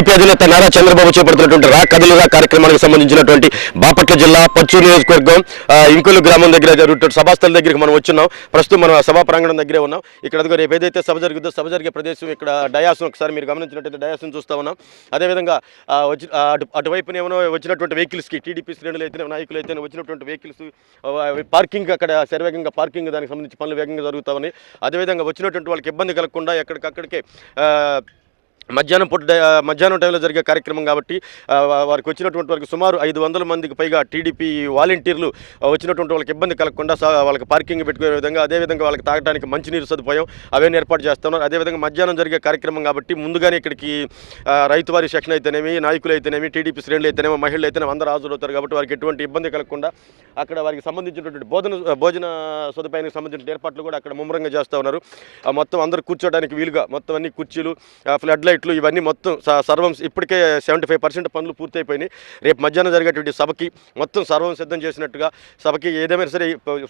TDP అధినేత నారా చంద్రబాబు చేపడుతున్నటువంటి రా కథలురా కార్యక్రమానికి సంబంధించినటువంటి బాపట్ల జిల్లా పచ్చూరు నియోజకవర్గం ఆ, గ్రామం దగ్గర జరుగుతున్న సభాస్థల దగ్గరికి మనం వచ్చున్నాం. ప్రస్తుతం మనం సభా ప్రాంగణం దగ్గరే ఉన్నాం. ఇక్కడ అదిగో రేపు ఏదైతే సభ జరుగుతుందో సభ జరిగే ప్రదేశం ఇక్కడ డయాస్ ఒకసారి మీరు గమనించినట్టు డయాస్ను చూస్తూ ఉన్నాం. అదేవిధంగా వచ్చి అటు అటువైపున ఏమైనా వచ్చినటువంటి వెహికల్స్కి టీడీపీ శ్రేణులు అయితే నాయకులు అయితే వచ్చినటువంటి వెహికల్స్ పార్కింగ్ అక్కడ శరవేగంగా పార్కింగ్ దానికి సంబంధించి పనులు వేగంగా జరుగుతామని అదేవిధంగా వచ్చినటువంటి వాళ్ళకి ఇబ్బంది కలగకుండా ఎక్కడికక్కడికే మధ్యాహ్నం పూట మధ్యాహ్నం టైంలో జరిగే కార్యక్రమం కాబట్టి వారికి వచ్చినటువంటి వారికి సుమారు ఐదు వందల మందికి పైగా టీడీపీ వాలంటీర్లు వచ్చినటువంటి వాళ్ళకి ఇబ్బంది కలగకుండా వాళ్ళకి పార్కింగ్ పెట్టుకునే విధంగా అదేవిధంగా వాళ్ళకి తాగడానికి మంచినీరు సదుపాయం అవన్నీ ఏర్పాటు చేస్తున్నారు. అదేవిధంగా మధ్యాహ్నం జరిగే కార్యక్రమం కాబట్టి ముందుగానే ఇక్కడికి రైతువారి రైతు వారి సెక్షన్ అయితేనేమి నాయకులు అయితేనేమి టీడీపీ శ్రేణులు అయితేనేమి మహిళలు అయితేనేమి అందరూ హాజరవుతారు కాబట్టి వారికి ఎటువంటి ఇబ్బంది కలగకుండా అక్కడ వారికి సంబంధించినటువంటి భోజన భోజన సదుపాయానికి సంబంధించిన ఏర్పాట్లు కూడా అక్కడ ముమ్మరంగా చేస్తూ ఉన్నారు. మొత్తం అందరూ కూర్చోడానికి వీలుగా మొత్తం అన్ని కుర్చీలు ఫ్లడ్ లైట్ చెట్లు ఇవన్నీ మొత్తం స- సర్వం ఇప్పటికే సెవెంటీ ఫైవ్ పర్సెంట్ పనులు పూర్తయిపోయినాయి. రేపు మధ్యాహ్నం జరిగేటువంటి సభకి మొత్తం సర్వం సిద్ధం చేసినట్టుగా సభకి ఏదేమైనా సరే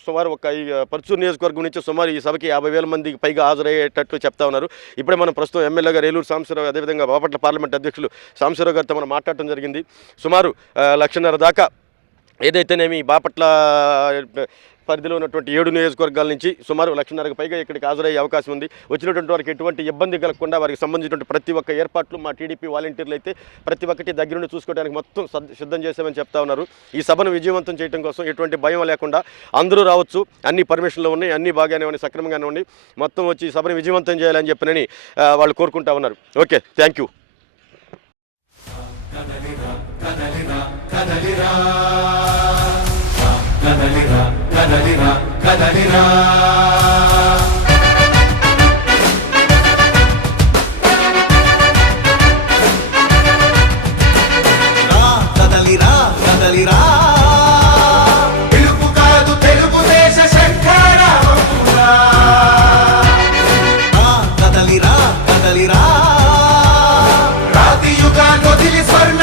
సుమారు ఒక ఈ పర్చూరు నియోజకవర్గం నుంచి సుమారు ఈ సభకి యాభై వేల మందికి పైగా హాజరయ్యేటట్లు చెప్తా ఉన్నారు. ఇప్పుడే మనం ప్రస్తుతం ఎమ్మెల్యే గారు ఏలూరు సాంబశివరావు అదేవిధంగా బాపట్ల పార్లమెంట్ అధ్యక్షులు సాంబశివరావు గారితో మనం మాట్లాడటం జరిగింది. సుమారు లక్షన్నర దాకా ఏదైతేనేమి బాపట్ల పరిధిలో ఉన్నటువంటి ఏడు నియోజకవర్గాల నుంచి సుమారు లక్షన్నరకు పైగా ఇక్కడికి హాజరయ్యే అవకాశం ఉంది. వచ్చినటువంటి వారికి ఎటువంటి ఇబ్బంది కలగకుండా వారికి సంబంధించినటువంటి ప్రతి ఒక్క ఏర్పాట్లు మా టీడీపీ వాలంటీర్లు అయితే ప్రతి ఒక్కటి దగ్గరుండి చూసుకోవడానికి మొత్తం సిద్ధం చేశామని చెప్తా ఉన్నారు. ఈ సభను విజయవంతం చేయడం కోసం ఎటువంటి భయం లేకుండా అందరూ రావచ్చు. అన్ని పర్మిషన్లు ఉన్నాయి అన్ని బాగానే ఉన్నాయి సక్రమంగానే ఉన్నాయి. మొత్తం వచ్చి ఈ సభను విజయవంతం చేయాలని చెప్పినని వాళ్ళు కోరుకుంటా ఉన్నారు. Okay thank you. కదలిరా. కదలిరా కదలిరా కదలిరా. కదలిరా కదలిరా. కదలిరా రాతి యుగాన్ని వదిలి స్వర్ణ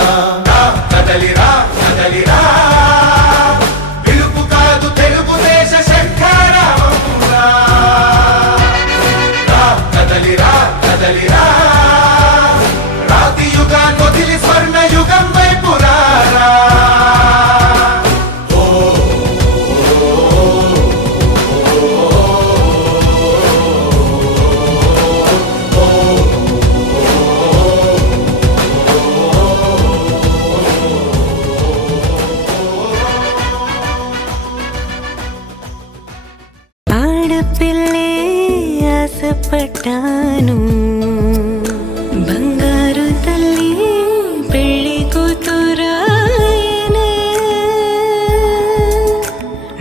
ఇష్టపడ్డాను బంగారు తల్లి పెళ్ళి కూతురాయనే.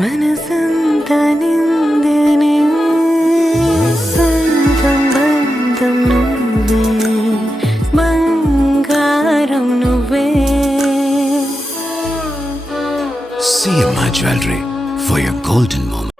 మనసంత నిందనే. సొంతం బంధం నువ్వే. బంగారం నువ్వే. See my jewelry for your golden moment.